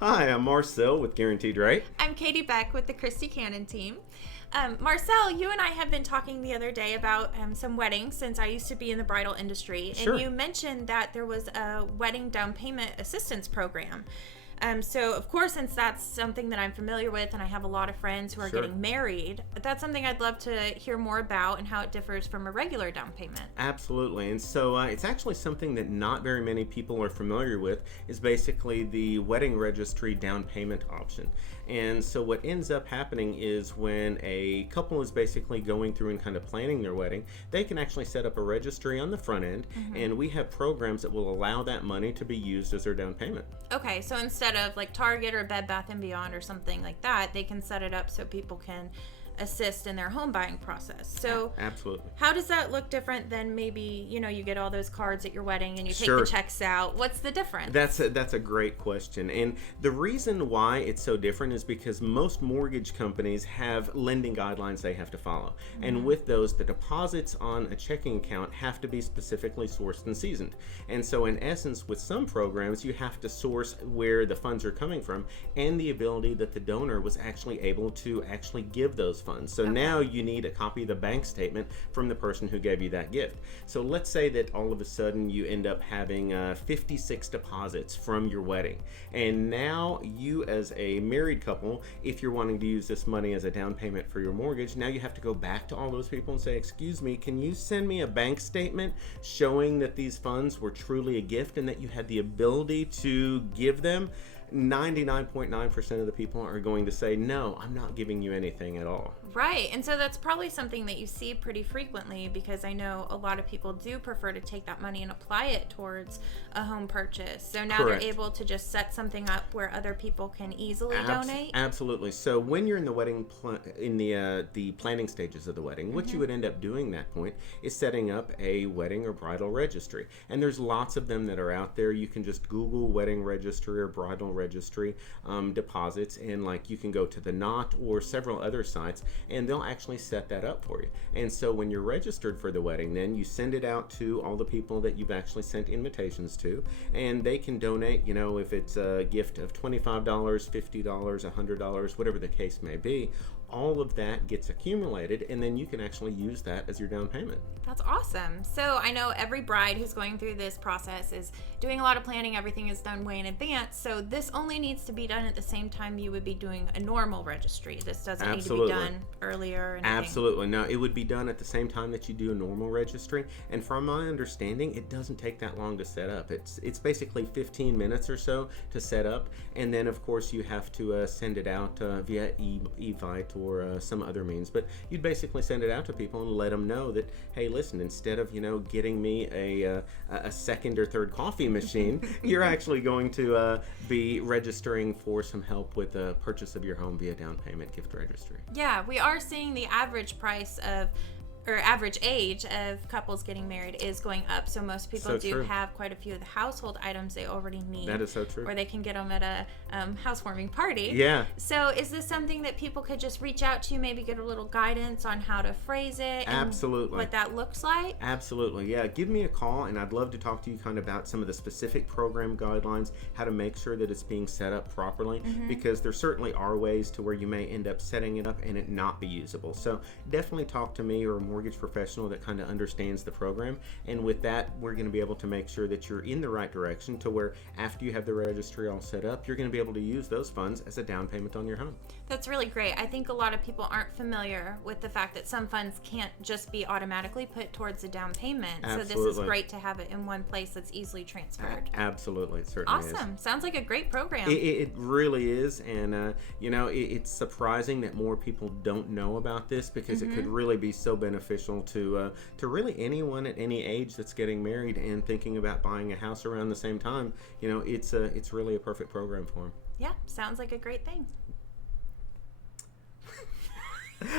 Hi, I'm Marcel with Guaranteed Rate. I'm Katie Beck with the Christy Cannon team. Marcel, you and I have been talking the other day about some weddings since I used to be in the bridal industry. Sure. And you mentioned that there was a wedding down payment assistance program. So, of course, since that's something that I'm familiar with and I have a lot of friends who are Sure. getting married, that's something I'd love to hear more about and how it differs from a regular down payment. Absolutely. And so it's actually something that not very many people are familiar with is basically the Wedding Registry down payment option. And so what ends up happening is when a couple is basically going through and kind of planning their wedding, they can actually set up a registry on the front end, and we have programs that will allow that money to be used as their down payment. Okay, so instead of like Target or Bed Bath & Beyond or something like that, they can set it up so people can assist in their home buying process. So Absolutely. how does that look different than maybe, you get all those cards at your wedding and you take Sure. the checks out? What's the difference? That's a great question. And the reason why it's so different is because most mortgage companies have lending guidelines they have to follow. And with those, the deposits on a checking account have to be specifically sourced and seasoned. And so in essence, with some programs, you have to source where the funds are coming from and the ability that the donor was actually able to actually give those funds. So now you need a copy of the bank statement from the person who gave you that gift. So let's say that all of a sudden you end up having 56 deposits from your wedding. And now you as a married couple, if you're wanting to use this money as a down payment for your mortgage, now you have to go back to all those people and say, excuse me, can you send me a bank statement showing that these funds were truly a gift and that you had the ability to give them? 99.9% of the people are going to say, no, I'm not giving you anything at all. Right. And so that's probably something that you see pretty frequently because I know a lot of people do prefer to take that money and apply it towards a home purchase. So now Correct. they're able to just set something up where other people can easily donate. Absolutely. So when you're in the wedding, in the planning stages of the wedding, what you would end up doing at that point is setting up a wedding or bridal registry. And there's lots of them that are out there. You can just Google wedding registry or bridal registry deposits, and like you can go to the Knot or several other sites, and they'll actually set that up for you. And so when you're registered for the wedding, then you send it out to all the people that you've actually sent invitations to, and they can donate, if it's a gift of $25, $50, $100, whatever the case may be. All of that gets accumulated, and then you can actually use that as your down payment. That's awesome. So I know every bride who's going through this process is doing a lot of planning. Everything is done way in advance. So this only needs to be done at the same time you would be doing a normal registry. This doesn't Absolutely. need to be done earlier or anything. Absolutely. No, it would be done at the same time that you do a normal registry. And from my understanding, it doesn't take that long to set up. It's basically 15 minutes or so to set up. And then, of course, you have to send it out via Evite or some other means. But you'd basically send it out to people and let them know that, hey, listen, instead of, getting me a second or third coffee machine, you're actually going to be registering for some help with the purchase of your home via down payment gift registry. Yeah, we are seeing the average price or average age of couples getting married is going up. So most people So do true. have quite a few of the household items they already need. That is so true. Or they can get them at a housewarming party. Yeah. So is this something that people could just reach out to, maybe get a little guidance on how to phrase it? And Absolutely. what that looks like? Absolutely. Yeah. Give me a call, and I'd love to talk to you kind of about some of the specific program guidelines, how to make sure that it's being set up properly, because there certainly are ways to where you may end up setting it up and it not be usable. So definitely talk to me or a mortgage professional that kind of understands the program. And with that, we're going to be able to make sure that you're in the right direction to where after you have the registry all set up, you're going to be able to use those funds as a down payment on your home. That's really great. I think a lot of people aren't familiar with the fact that some funds can't just be automatically put towards a down payment. Absolutely. So this is great to have it in one place that's easily transferred. Absolutely. It certainly is. Awesome. Sounds like a great program. It really is, and it's surprising that more people don't know about this because it could really be so beneficial to really anyone at any age that's getting married and thinking about buying a house around the same time. It's really a perfect program for them. Yeah, sounds like a great thing.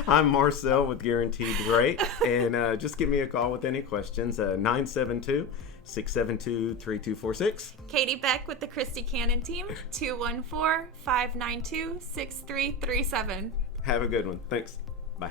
I'm Marcel with Guaranteed Rate, and just give me a call with any questions. 972-672-3246. Katie Beck with the Christy Cannon team, 214-592-6337. Have a good one. Thanks. Bye.